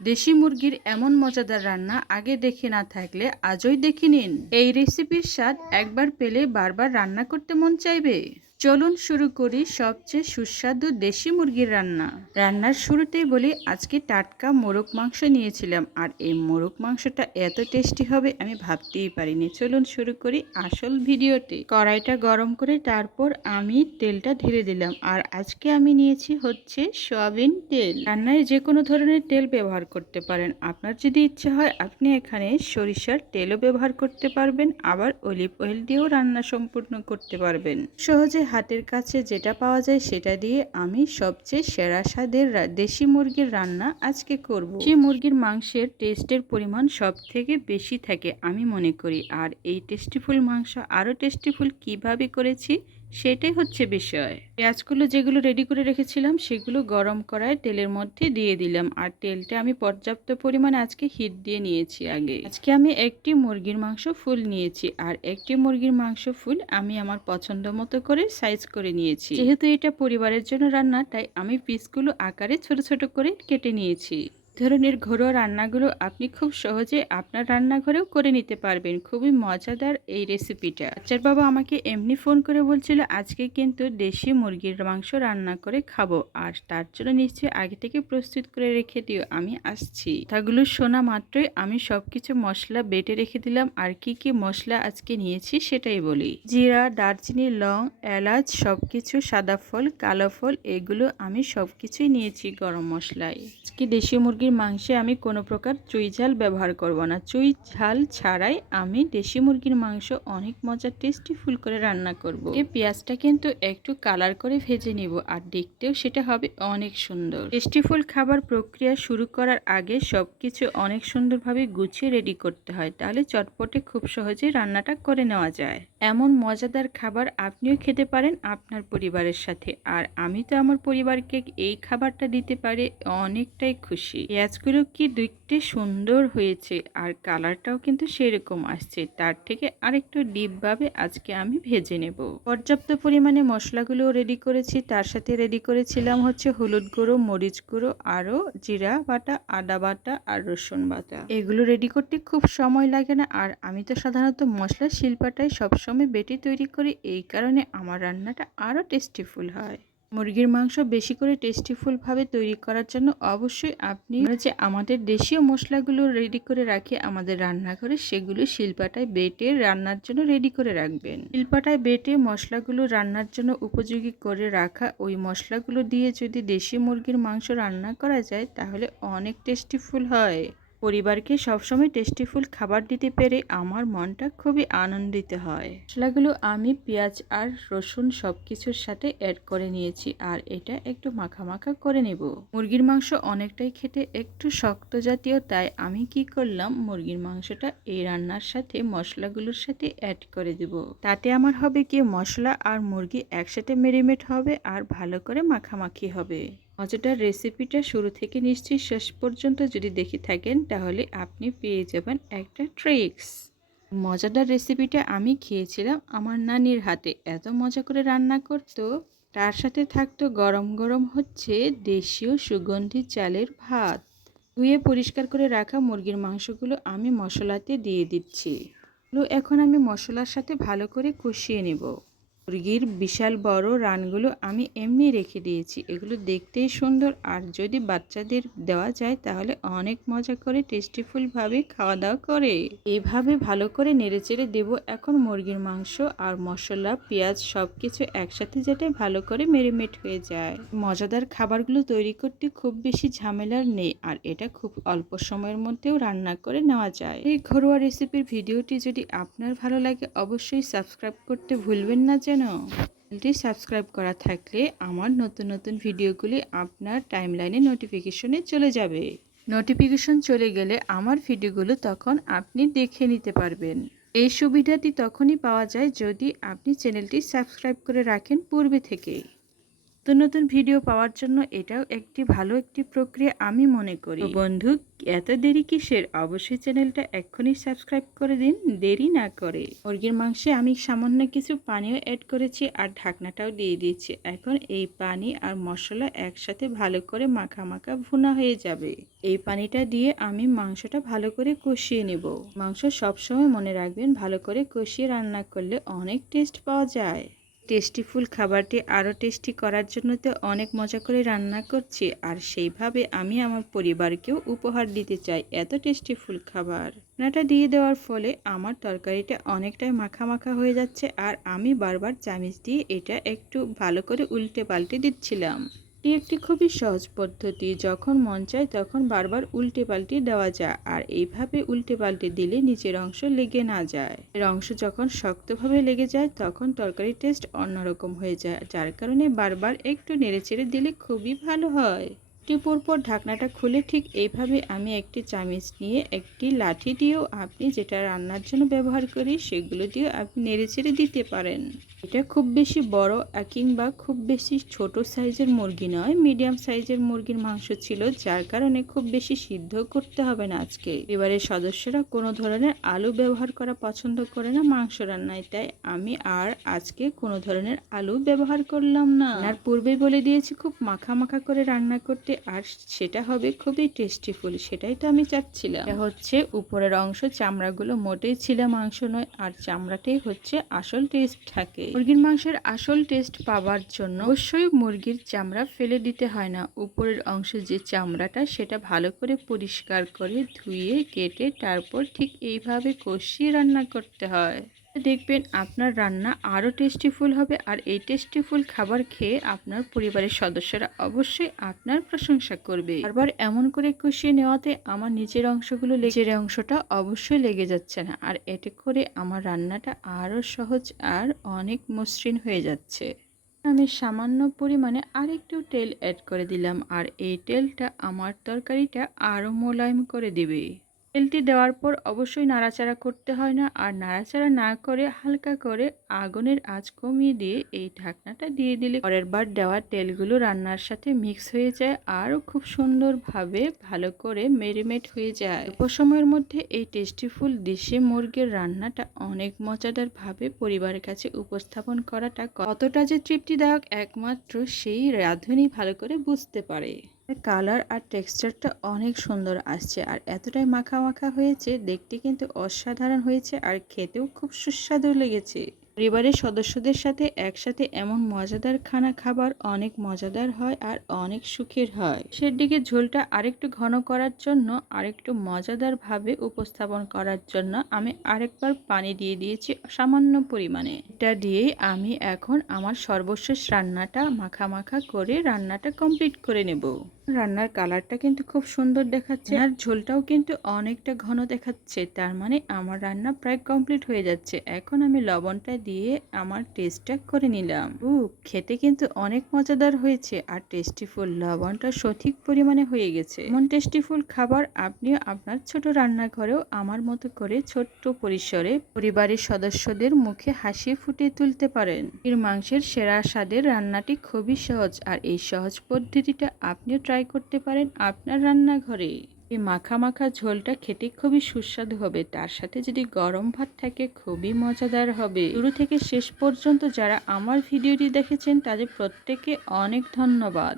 দেশি মুরগির এমন মজাদার রান্না আগে দেখে না থাকলে আজই দেখে নিন। এই রেসিপির স্বাদ একবার পেলে বারবার রান্না করতে মন চাইবে। চলুন শুরু করি সবচেয়ে সুস্বাদু দেশি মুরগির রান্না। রান্নার শুরুতেই বলি, আজকে টাটকা মোরগ মাংস নিয়েছিলাম, আর এই মোরগ মাংসটা এত টেস্টি হবে আমি ভাবতেই পারিনি। চলুন শুরু করি আসল ভিডিওটি। কড়াইটা গরম করে তারপর আমি তেলটা ঢেলে দিলাম, আর আজকে আমি নিয়েছি হচ্ছে সয়াবিন তেল। রান্নায় যে কোনো ধরনের তেল ব্যবহার করতে পারেন। আপনার যদি ইচ্ছে হয় আপনি এখানে সরিষার তেলও ব্যবহার করতে পারবেন, আবার অলিভ অয়েল দিয়েও রান্না সম্পূর্ণ করতে পারবেন। সহজে হাতের কাছে যেটা পাওয়া যায় সেটা দিয়ে আমি সবচেয়ে সেরা স্বাদের দেশি মুরগির রান্না আজকে করব। সেই মুরগির মাংসের টেস্টের পরিমাণ সব থেকে বেশি থাকে আমি মনে করি, আর এই টেস্টিফুল মাংস আরও টেস্টিফুল কিভাবে করেছি সেটাই হচ্ছে বিষয়। পেঁয়াজগুলো যেগুলো রেডি করে রেখেছিলাম সেগুলো গরম করায় তেলের মধ্যে দিয়ে দিলাম, আর তেলটা আমি পর্যাপ্ত পরিমাণে আজকে হিট দিয়ে নিয়েছি। আজকে আমি একটি মুরগির মাংস ফুল নিয়েছি, আর একটি মুরগির মাংস ফুল আমি আমার পছন্দ মতো করে সাইজ করে নিয়েছি। যেহেতু এটা পরিবারের জন্য রান্না, তাই আমি পিসগুলো আকারে ছোট ছোট করে কেটে নিয়েছি। ধরনের ঘরোয়া রান্নাগুলো আপনি খুব সহজে আপনার রান্নাঘরেও করে নিতে পারবেন। খুবই মজাদার এই রেসিপিটা। বাচ্চার বাবা আমাকে এমনি ফোন করে বলছিল আজকে কিন্তু দেশি মুরগির মাংস রান্না করে খাবো, আর তার জন্য নিশ্চয়ই আগে থেকে প্রস্তুত করে রেখে দিও, আমি আসছি। কথাগুলো শোনা মাত্রই আমি সবকিছু মশলা বেটে রেখে দিলাম। আর কি কি মশলা আজকে নিয়েছি সেটাই বলি। জিরা, দারচিনি, লং, এলাচ, সবকিছু, সাদা ফল, কালো ফল, এগুলো আমি সবকিছুই নিয়েছি গরম মশলায়। আজকে দেশি মুরগির মাংসে আমি কোনো প্রকার চুই ঝাল ব্যবহার করব না। চুই ঝাল ছাড়াই আমি দেশি মুরগির মাংস অনেক মজার টেস্টি ফুল করে রান্না করব। পেঁয়াজটা কিন্তু একটু কালার করে ভেজে নিব, আর দেখতেও সেটা হবে অনেক সুন্দর। টেস্টি ফুল খাবার প্রক্রিয়া শুরু করার আগে সবকিছু অনেক সুন্দরভাবে গুছিয়ে রেডি করতে হয়, তাহলে চটপটে খুব সহজে রান্নাটা করে নেওয়া যায়। এমন মজাদার খাবার আপনিও খেতে পারেন আপনার পরিবারের সাথে, আর আমি তো আমার পরিবারকে এই খাবারটা দিতে পারে অনেকটাই খুশি। পেঁয়াজগুলো কি দেখতে সুন্দর হয়েছে, আর কালারটাও কিন্তু সেরকম আসছে। তার থেকে আরেকটু ডিপভাবে আজকে আমি ভেজে নেব। পর্যাপ্ত পরিমাণে মশলাগুলো রেডি করেছি, তার সাথে রেডি করেছিলাম হচ্ছে হলুদ গুঁড়ো, মরিচ গুঁড়ো, আরও জিরা বাটা, আদা বাটা, আর রসুন বাটা। এগুলো রেডি করতে খুব সময় লাগে না, আর আমি তো সাধারণত মশলা শিলপাটায় সবসময় বেটে তৈরি করি, এই কারণে আমার রান্নাটা আরও টেস্টিফুল হয়। মুরগির মাংস বেশি করে টেস্টিফুলভাবে তৈরি করার জন্য অবশ্যই আপনি যে আমাদের দেশীয় মশলাগুলো রেডি করে রাখি আমাদের রান্নাঘরে, সেগুলো শিলপাটায় বেটে রান্নার জন্য রেডি করে রাখবেন। শিলপাটায় বেটে মশলাগুলো রান্নার জন্য উপযোগী করে রাখা ওই মশলাগুলো দিয়ে যদি দেশি মুরগির মাংস রান্না করা যায় তাহলে অনেক টেস্টিফুল হয়। পরিবারকে সবসময় টেস্টিফুল খাবার দিতে পেরে আমার মনটা খুবই আনন্দিত হয়। মশলাগুলো আমি পেঁয়াজ আর রসুন সবকিছুর সাথে অ্যাড করে নিয়েছি, আর এটা একটু মাখা মাখা করে নেব। মুরগির মাংস অনেকটাই খেতে একটু শক্ত জাতীয়, তাই আমি কি করলাম, মুরগির মাংসটা এই রান্নার সাথে মশলাগুলোর সাথে অ্যাড করে দেব। তাতে আমার হবে কি, মশলা আর মুরগি একসাথে মেরিনেট হবে আর ভালো করে মাখামাখি হবে। মজাদার রেসিপিটা শুরু থেকে নিশ্চয়ই শেষ পর্যন্ত যদি দেখে থাকেন তাহলে আপনি পেয়ে যাবেন একটা ট্রিক্স। মজাদার রেসিপিটা আমি খেয়েছিলাম আমার নানির হাতে, এত মজা করে রান্না করতো। তার সাথে থাকতো গরম গরম হচ্ছে দেশীয় সুগন্ধি চালের ভাত। ধুয়ে পরিষ্কার করে রাখা মুরগির মাংসগুলো আমি মশলাতে দিয়ে দিচ্ছি। এখন আমি মশলার সাথে ভালো করে কষিয়ে নেব। মুরগির বিশাল বড় রানগুলো আমি এমনি রেখে দিয়েছি, এগুলো দেখতেই সুন্দর, আর যদি বাচ্চাদের দেওয়া যায় তাহলে অনেক মজা করে টেস্টিফুলভাবে খাওয়া দাওয়া করে। এইভাবে ভালো করে নেড়েচেড়ে দেব এখন মুরগির মাংস আর মশলা, পেঁয়াজ সবকিছু একসাথে যাতে ভালো করে মেরিনেট হয়ে যায়। মজাদার খাবারগুলো তৈরি করতে খুব বেশি ঝামেলার নেই, আর এটা খুব অল্প সময়ের মধ্যেও রান্না করে নেওয়া যায়। এই ঘরোয়া রেসিপির ভিডিওটি যদি আপনার ভালো লাগে অবশ্যই সাবস্ক্রাইব করতে ভুলবেন না যেন। চ্যানেলটি সাবস্ক্রাইব করা থাকলে আমার নতুন নতুন ভিডিওগুলি আপনার টাইমলাইনে নোটিফিকেশনে চলে যাবে। নোটিফিকেশন চলে গেলে আমার ভিডিওগুলো তখন আপনি দেখে নিতে পারবেন। এই সুবিধাটি তখনই পাওয়া যায় যদি আপনি চ্যানেলটি সাবস্ক্রাইব করে রাখেন পূর্বে থেকেই। নতুন নতুন ভিডিও পাওয়ার জন্য এটাও একটি ভালো একটি প্রক্রিয়া আমি মনে করি। তো বন্ধু, এত দেরি কিসের? অবশ্যই চ্যানেলটা এক্ষুনি সাবস্ক্রাইব করে দিন, দেরি না করে। মুরগির মাংসে আমি সামান্য কিছু পানিও অ্যাড করেছি আর ঢাকনাটাও দিয়ে দিয়েছি। এখন এই পানি আর মশলা একসাথে ভালো করে মাখা মাখা ভুনা হয়ে যাবে। এই পানিটা দিয়ে আমি মাংসটা ভালো করে কষিয়ে নেব। মাংস সবসময় মনে রাখবেন, ভালো করে কষিয়ে রান্না করলে অনেক টেস্ট পাওয়া যায়। টেস্টিফুল খাবারটি আরও টেস্টি করার জন্য তো অনেক মজা করে রান্না করছি, আর সেইভাবে আমি আমার পরিবারকেও উপহার দিতে চাই এত টেস্টিফুল খাবার। রান্নাটা দিয়ে দেওয়ার ফলে আমার তরকারিটা অনেকটাই মাখা মাখা হয়ে যাচ্ছে, আর আমি বারবার চামচ দিয়ে এটা একটু ভালো করে উল্টে পাল্টে দিচ্ছিলাম। এটি একটি খুবই সহজ পদ্ধতি, যখন মন চায় তখন বারবার উল্টে পাল্টে দেওয়া যায়, আর এইভাবে উল্টে পাল্টে দিলে নিচের অংশ লেগে না যায়। এর অংশ যখন শক্তভাবে লেগে যায় তখন তরকারির টেস্ট অন্যরকম হয়ে যায়, যার কারণে বারবার একটু নেড়েচেড়ে দিলে খুবই ভালো হয়। একটু পরপর ঢাকনাটা খুলে ঠিক এইভাবে আমি একটি চামচ নিয়ে একটি লাঠি দিয়েও, আপনি যেটা রান্নার জন্য ব্যবহার করি সেগুলো দিয়েও আপনি নেড়েচেড়ে দিতে পারেন। এটা খুব বেশি বড় কিংবা খুব বেশি ছোট সাইজের মুরগি নয়, মিডিয়াম সাইজের মুরগির মাংস ছিল, যার কারণে খুব বেশি সিদ্ধ করতে হবে না। আজকে পরিবারের সদস্যরা কোনো ধরনের আলু ব্যবহার করা পছন্দ করে না মাংস রান্নায়, তাই আমি আর আজকে কোনো ধরনের আলু ব্যবহার করলাম না। আর পূর্বেই বলে দিয়েছি খুব মাখা মাখা করে রান্না করতে, আর সেটা হবে খুবই টেস্টিফুল, সেটাই তো আমি চাচ্ছিলাম। এটা হচ্ছে উপরের অংশ, চামড়াগুলো মোটেই ছিলা মাংস নয়, আর চামড়াটাই হচ্ছে আসল টেস্ট থাকে। মুরগির মাংসের আসল টেস্ট পাওয়ার জন্য অবশ্যই মুরগির চামড়া ফেলে দিতে হয় না। উপরের অংশে যে চামড়াটা সেটা ভালো করে পরিষ্কার করে ধুয়ে কেটে তারপর ঠিক এইভাবে কষিয়ে রান্না করতে হয়। দেখবেন আপনার রান্না আরও টেস্টিফুল হবে, আর এই টেস্টিফুল খাবার খেয়ে আপনার পরিবারের সদস্যরা অবশ্যই আপনার প্রশংসা করবে। বারবার এমন করে কষিয়ে নেওয়াতে আমার নিচের অংশটা অবশ্যই লেগে যাচ্ছে না, আর এতে করে আমার রান্নাটা আরও সহজ আর অনেক মসৃণ হয়ে যাচ্ছে। আমি সামান্য পরিমাণে আরেকটু তেল অ্যাড করে দিলাম, আর এই তেলটা আমার তরকারিটা আরও মোলায়েম করে দেবে। তেলটি দেওয়ার পর অবশ্যই নাড়াচাড়া করতে হয় না, আর নাড়াচাড়া না করে হালকা করে আগুনের আঁচ কমিয়ে দিয়ে এই ঢাকনাটা দিয়ে দিলে পরের বার দেওয়া তেলগুলো রান্নার সাথে মিক্স হয়ে যায়, আরও খুব সুন্দরভাবে ভালো করে মেরিনেট হয়ে যায়। অল্প সময়ের মধ্যে এই টেস্টিফুল দেশি মুরগির রান্নাটা অনেক মজাদারভাবে পরিবারের কাছে উপস্থাপন করাটা কতটা যে তৃপ্তিদায়ক একমাত্র সেই রাঁধুনি ভালো করে বুঝতে পারে। কালার আর টেক্সচারটা অনেক সুন্দর আসছে, আর এতটাই মাখা মাখা হয়েছে, দেখতে কিন্তু অসাধারণ হয়েছে, আর খেতেও খুব সুস্বাদু লেগেছে। পরিবারের সদস্যদের সাথে একসাথে এমন মজাদার খাবার অনেক মজাদার হয় আর অনেক সুখের হয়। সেদিকে ঝোলটা আরেকটু ঘন করার জন্য, আরেকটু মজাদারভাবে উপস্থাপন করার জন্য আমি আরেকবার পানি দিয়ে দিয়েছি সামান্য পরিমাণে। এটা দিয়েই আমি এখন আমার সর্বশেষ রান্নাটা মাখা মাখা করে রান্নাটা কমপ্লিট করে নেব। রান্নার কালারটা কিন্তু খুব সুন্দর দেখাচ্ছে, আর ঝোলটাও কিন্তু অনেকটা ঘন দেখাচ্ছে, তার মানে আমার রান্না প্রায় কমপ্লিট হয়ে যাচ্ছে। এখন আমি লবণটা দিয়ে আমার টেস্টটা করে নিলাম। খেতে কিন্তু অনেক মজাদার হয়েছে, আর টেস্টিফুল, লবণটা সঠিক পরিমাণে হয়ে গেছে। এমন টেস্টিফুল খাবার আপনিও আপনার ছোট রান্নাঘরেও আমার মতো করে ছোট্ট পরিসরে পরিবারের সদস্যদের মুখে হাসি ফুটিয়ে তুলতে পারেন। এর মাংসের সেরা স্বাদের রান্নাটি খুবই সহজ, আর এই সহজ পদ্ধতিটা আপনিও ট্রাই করতে পারেন আপনার রান্নাঘরে। এই মাখা মাখা ঝোলটা খেতে খুবই সুস্বাদু হবে, তার সাথে যদি গরম ভাত থাকে খুবই মজাদার হবে। শুরু থেকে শেষ পর্যন্ত যারা আমার ভিডিওটি দেখেছেন তাদের প্রত্যেককে অনেক ধন্যবাদ।